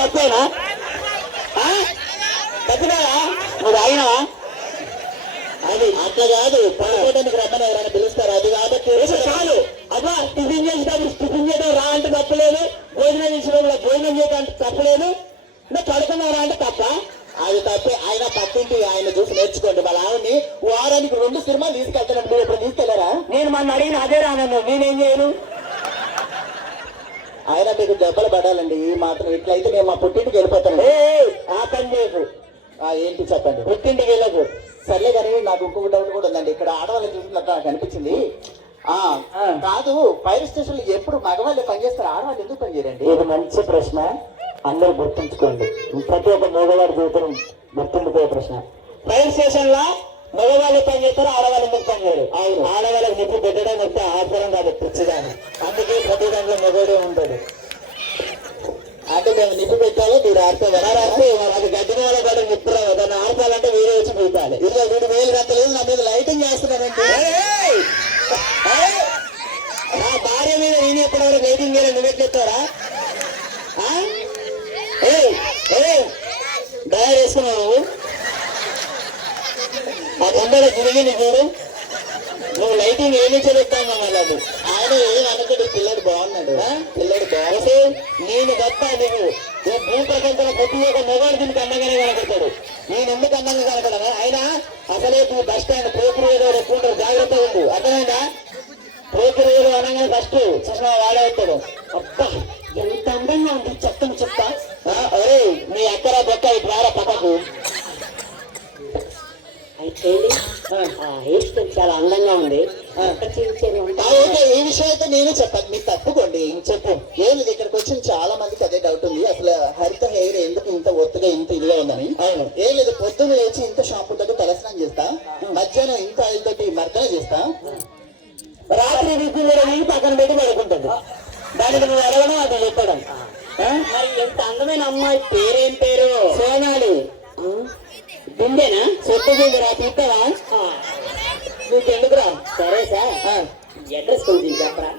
తప్పేనా? తప్పినావా? నువ్వు తాగినావా? అది అట్లా కాదు, పడుకోవడానికి రమ్మని ఎవరైనా పిలుస్తారు. అది కాబట్టి చాలు. అబ్బా టిఫిన్ చేసేటప్పుడు టిఫిన్ చేయడం రా అంటే తప్పలేదు, భోజనం చేసేటప్పుడు భోజనం చేయడం అంటే తప్పలేదు, ఇంకా పడుకున్నావు రా అంటే తప్ప. అది తప్పే. ఆయన పక్కింటి ఆయన చూసి నేర్చుకోండి. వాళ్ళ ఆవిడని వారానికి 2 సినిమాలు తీసుకెళ్తాను. మీరు ఎప్పుడు తీసుకెళ్లారా? నేను మన అడిగిన అదే రానన్ను, నేనేం చేయను. ఆయన మీకు దెబ్బలు పడాలండి. ఈ మాత్రం ఇట్లయితే నేను మా పుట్టింటికి వెళ్ళిపోతాను. ఆ పని చేయకు. ఏంటి చెప్పండి. పుట్టింటికి వెళ్ళకు. సర్లే కానీ నాకు ఇంకొక డౌట్ కూడా ఉందండి. ఇక్కడ ఆడవాళ్ళని చూసినట్టు నాకు అనిపించింది. కాదు, ఫైర్ స్టేషన్ లో ఎప్పుడు మగవాళ్ళు పనిచేస్తారు, ఆడవాళ్ళు ఎందుకు పనిచేయరండి? ఇది మంచి ప్రశ్న, అందరూ గుర్తుంచుకోండి. ప్రతి ఒక్క మగవాడి జీవితం గుర్తుండిపోయే ప్రశ్న. ఫైర్ స్టేషన్ లో మగవాళ్ళు పనిచేస్తారు, ఆడవాళ్ళు ఎందుకు పనిచేయరు? అవును, ఆడవాళ్ళకి నిప్పు పెట్టడం వస్తే ఆచారం కాదు, పిచ్చిదాన్ని. అందుకే ప్రతి దాంట్లో మగవాడే ఉంటాడు. అంటే మేము నిప్పు పెట్టాలి, మీరు ఆడితే అది గడ్డి వాళ్ళ కూడా నిప్పురావు. దాన్ని ఆర్పాలంటే వేరే వచ్చి పెట్టాలి. ఇదిగో వీడు వేలు కట్టలేదు, నా మీద లైటింగ్ చేస్తున్నానండి. నా భార్య మీద నేను ఎప్పటివరకు లైటింగ్ చేయాలి, నువ్వెట్లెత్తారా? డయర్ వేసుకున్నావు ఆ కొండలో తిరిగి చూడు. నువ్వు లైటింగ్ ఏమి చెల్లిస్తాను వాళ్ళదు. ఆయన ఏం అనుకుంటే పిల్లడు బాగున్నాడు, పిల్లడు బాగుంది. నేను తప్ప నువ్వు భూ ప్రపంచంలో ప్రతి ఒక్క మొగాడు దీనికి అందంగానే కనపడతాడు. నేను ఎందుకు అందంగా కనపడను? ఆయన అసలే బస్ స్టాండ్ పోకిరేదో ఎక్కువ జాగ్రత్త ఉండు, అర్థమైందా? పోకిరేదో అనగానే ఫస్ట్ చూసిన వాడే అవుతాడు. అబ్బా ఎంత అందంగా ఉంది, చెప్తాను చెప్తా. అరే మీ అక్కర బొక్క ఇటు రారా పక్కకు. అయితే హెయిర్ స్టైల్ చాలా అందంగా ఉంది. ఈ విషయం అయితే నేనే చెప్పాను, మీకు తప్పుకోండి. చెప్పు. ఏం లేదు, ఇక్కడికి వచ్చిన చాలా మందికి అదే డౌట్ ఉంది. అసలు హరిత హెయిర్ ఎందుకు ఇంత ఒత్తుగా ఇంత ఇదిగా ఉందని. అవును, ఏం లేదు, పొద్దున్న లేచి ఇంత షాంపూ తోటి తలస్నానం చేస్తా, మధ్యాహ్నం ఇంత ఆయిల్ తోటి మర్దన చేస్తా, రాత్రి విద్యుత్ పక్కన పెట్టి పడుకుంటుంది. దానికి నువ్వు అడగడం అది చెప్పడం. మరి ఎంత అందమైన అమ్మాయి పేరేం పేరు? సోనాలి. బిందెనా? సొత్తు బిందెరా, తింటావా? నీకెందుకురా? సరే సార్, అడ్రస్ కొంచెం చెప్పరా.